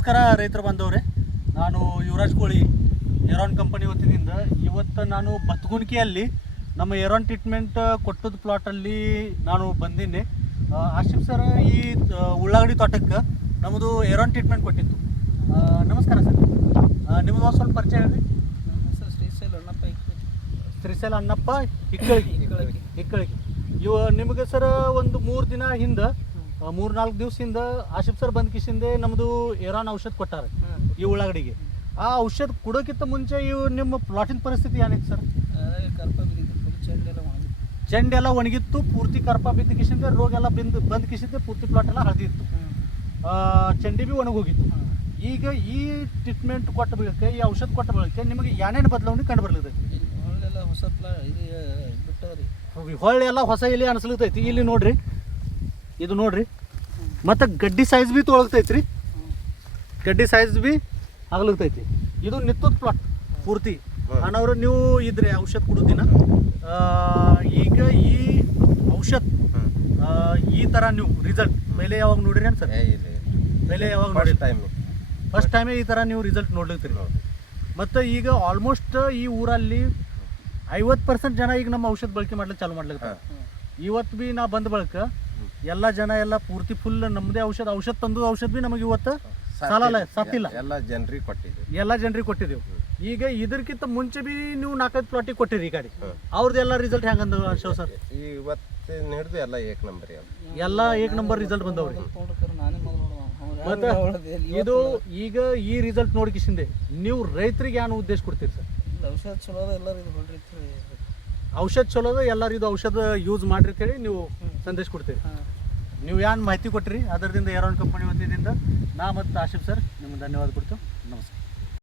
ನಮಸ್ಕಾರ ರೈತರು ಬಂದವ್ರೆ. ನಾನು ಯುವರಾಜ್ ಕೋಳಿ ಏರೋನ್ ಕಂಪನಿ ವತಿಯಿಂದ. ಇವತ್ತು ನಾನು ಬತ್ಗುನ್ಕಿಯಲ್ಲಿ ನಮ್ಮ ಏರೋನ್ ಟ್ರೀಟ್ಮೆಂಟ್ ಕೊಟ್ಟದ ಪ್ಲಾಟಲ್ಲಿ ನಾನು ಬಂದಿನಿ ಆಶಿಫ್ ಸರ್ ಈ ಉಳ್ಳಾಗಡ್ಡಿ ತೋಟಕ್ಕೆ ನಮ್ಮದು ಏರೋನ್ ಟ್ರೀಟ್ಮೆಂಟ್ ಕೊಟ್ಟಿತ್ತು. ನಮಸ್ಕಾರ ಸರ್. ನಿಮ್ಮದು ಒಂದು ಸ್ವಲ್ಪ ಪರಿಚಯ ಹೇಳಿ ಶ್ರೀಶೈಲ ಅಣ್ಣಪ್ಪ ಶ್ರೀಶೈಲ ಅಣ್ಣಪ್ಪ ಹಿಕ್ಕಳಿಗೆ. ಇಕ್ಕಳಿಗೆ. ಇಕ್ಕಳಿಗೆ ಇವ ನಿಮಗೆ ಸರ್ ಒಂದು ಮೂರು ದಿನ ಹಿಂದೆ ಮೂರು ನಾಲ್ಕು ದಿವಸದಿಂದ ಆಶಿಫ್ ಸರ್ ಬಂದ್ ಕಿಸಿಂದೆ ನಮ್ಮದು ಏರಾನ್ ಔಷಧ ಕೊಟ್ಟಾರೆ ಈ ಉಳ್ಳಾಗಡಿಗೆ ಆ ಔಷಧ ಕೊಡೋಕ್ಕಿಂತ ಮುಂಚೆ ಇವು ನಿಮ್ಮ ಪ್ಲಾಟಿನ ಪರಿಸ್ಥಿತಿ ಏನಿತ್ತು ಸರ್? ಚೆಂಡೆಲ್ಲ ಒಣಗಿತ್ತು. ಪೂರ್ತಿ ಕರ್ಪ ಬಿದ್ದ ಕಿಸಿಂದೆ ರೋಗ ಎಲ್ಲ ಬಿಂದ ಬಂದ್ ಕಿಸಿಂದೆ ಪೂರ್ತಿ ಪ್ಲಾಟ್ ಎಲ್ಲ ಹರಿದಿತ್ತು. ಚೆಂಡಿ ಬಿ ಒಣಗೋಗಿತ್ತು. ಈಗ ಈ ಟ್ರೀಟ್ಮೆಂಟ್ ಕೊಟ್ಟ ಬಳಿಕ ಈ ಔಷಧ ಕೊಟ್ಟ ಬಳಿಕ ನಿಮಗೆ ಏನೇನು ಬದಲಾವಣೆ ಕಂಡು ಬರ್ಲಿದೆ? ಹೊಳ್ಳೆಲ್ಲ ಹೊಸ ಪ್ಲಾ ಇದು ಬಿಟ್ಟವ್ರಿ ಹೊಳ್ಳಿ ಎಲ್ಲ ಹೊಸ ಎಲೆ ಅನಿಸ್ಲಿತೈತಿ. ಇಲ್ಲಿ ನೋಡ್ರಿ. ಇದು ನೋಡ್ರಿ. ಮತ್ತು ಗಡ್ಡಿ ಸೈಜ್ ಬಿ ರೀ ಗಡ್ಡಿ ಸೈಜ್ ಬಿ ಆಗ್ಲಗ್ತೈತಿ ಇದು ನಿತ್ತದ ಪ್ಲಾಟ್ ಪೂರ್ತಿ. ಅಣ್ಣವ್ರು ನೀವು ಇದ್ರಿ ಔಷಧ ಕೊಡೋದಿನ. ಈಗ ಈ ಔಷಧ ಈ ಥರ ನೀವು ರಿಸಲ್ಟ್ ಮೇಲೆ ಯಾವಾಗ ನೋಡಿರಿ ಸರ್? ಮೇಲೆ ಯಾವಾಗ ನೋಡಿ ಟೈಮ್ ಫಸ್ಟ್ ಟೈಮೇ ಈ ಥರ ನೀವು ರಿಸಲ್ಟ್ ನೋಡ್ಲಿಕ್ತೀರಿ ಮತ್ತು ಈಗ ಆಲ್ಮೋಸ್ಟ್ ಈ ಊರಲ್ಲಿ ಐವತ್ತು ಪರ್ಸೆಂಟ್ ಜನ ಈಗ ನಮ್ಮ ಔಷಧ ಬಳಕೆ ಮಾಡ್ಲಿಕ್ಕೆ ಚಾಲು ಮಾಡ್ಲಿಕ್ಕೆ ಇವತ್ತು ಬಿ ನಾ ಬಂದ ಬಳಿಕ ಎಲ್ಲ ಜನ ಎಲ್ಲ ಪೂರ್ತಿ ಫುಲ್ ನಮ್ಮದೇ ಔಷಧ ಔಷಧ ತಂದು ಔಷಧ ಬಿ ನಮಗೆ ಇವತ್ತು ಸಾಲಲ್ಲ ಸತ್ತಿಲ್ಲ. ಎಲ್ಲ ಜನರಿಗೆ ಕೊಟ್ಟಿದ್ದೀವಿ. ಎಲ್ಲ ಜನರಿಗೆ ಕೊಟ್ಟಿದ್ದೀವಿ. ಈಗ ಇದಕ್ಕಿಂತ ಮುಂಚೆ ಬಿ ನೀವು ನಾಲ್ಕೈದು ಪ್ಲಾಟಿಗೆ ಕೊಟ್ಟಿರಿ ಈ ಗಾಡಿ. ಅವ್ರದ್ದೆಲ್ಲ ರಿಸಲ್ಟ್ ಹೆಂಗಂದ ಅಶೋಕ್ ಸರ್? ಇವತ್ತು ಇವತ್ತಿನ ಹಿಡಿದು ಎಲ್ಲ ಏಕ್ ನಂಬರ್ ಎಲ್ಲ ಏಕ್ ನಂಬರ್ ರಿಸಲ್ಟ್ ಬಂದವ್ರಿ. ಮತ್ತೆ ಇದು ಈಗ ಈ ರಿಸಲ್ಟ್ ನೋಡ್ಕಿಸಿಂದೆ ನೀವು ರೈತರಿಗೆ ಏನು ಉದ್ದೇಶ ಕೊಡ್ತೀರಿ ಸರ್? ಔಷಧ ಚಲೋ ಎಲ್ಲರಿಗೂ ಎಲ್ಲರೂ ಇದು ಹೊಳ್ರಿ ಔಷಧ ಚಲೋ ಅದ ಎಲ್ಲರೂ ಇದು ಔಷಧ ಯೂಸ್ ಮಾಡ್ರಿ ಅಂತೇಳಿ ನೀವು ಸಂದೇಶ ಕೊಡ್ತೀವಿ. ಹಾಂ. ನೀವು ಏನು ಮಾಹಿತಿ ಕೊಟ್ಟಿರಿ ಅದರಿಂದ ಏರೋನ್ ಕಂಪನಿ ವತಿಯಿಂದ ನಾ ಮತ್ತು ಆಶಿಫ್ ಸರ್ ನಿಮ್ಗೆ ಧನ್ಯವಾದ ಕೊಡ್ತೇವೆ ನಮಸ್ಕಾರ.